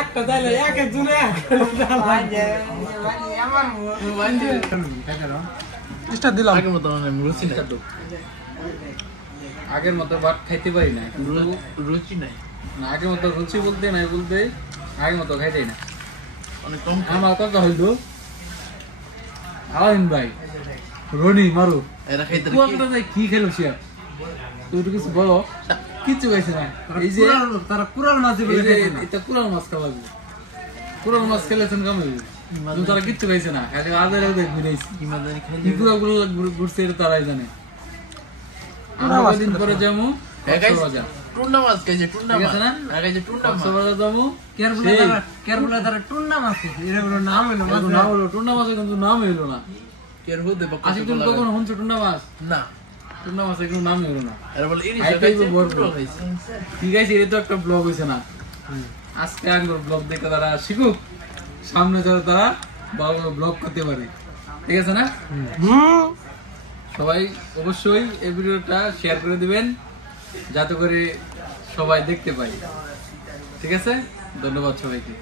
একটা তাইলে এক একজনে স্টার দিলাম। আগের মতো রুচি নাই, আগের মতো ভাত খাইতে পারি না, রুচি নাই না। আগের মতো রুচি বলতে নাই, বলতে আগের মতো খাইতে না, অনেক কম। আমার কথা হইলো আলামিন ভাই, রনি মারু এরা খাইতে কি খেলো সে, তুই তো কিছু বলো। কিচ্ছু খাইছে না। এই যে তারা কুরাল মাছ এটা কুরাল মাছ খাওয়াবি, কুরাল মাছ খেলেছেন কেমন? তারা কিচ্ছু খাইছে না, খালি আদার ঘুরাইছে। ঘুরছে তারাই জানে। আমরা কদিন পরে যাবো টুন্ডা মাছ খাইছে, টুন্ডা মাছ না খাইছে, টুন্ডা মাছ যাবো। কেরবুলা তারা টুন্ডা মাছ এরকম নাম হইলো, নাম হলো টুন্ডা মাছের, কিন্তু নাম হইলো না। আশিক তুমি কখনো শুনছো টুন্ডা মাছ? না, টুন্ডা মাছের কোনো নাম হইলো না। ঠিক আছে, এটা তো একটা ব্লগ হয়েছে না। আজকে আঙ্গুর ব্লগ দেখে তারা শিখুক, সামনে যারা তারা ভালো ব্লগ করতে পারে। ঠিক আছে না? সবাই অবশ্যই এই ভিডিওটা শেয়ার করে দিবেন, যাতে করে সবাই দেখতে পায়। ঠিক আছে, ধন্যবাদ সবাইকে।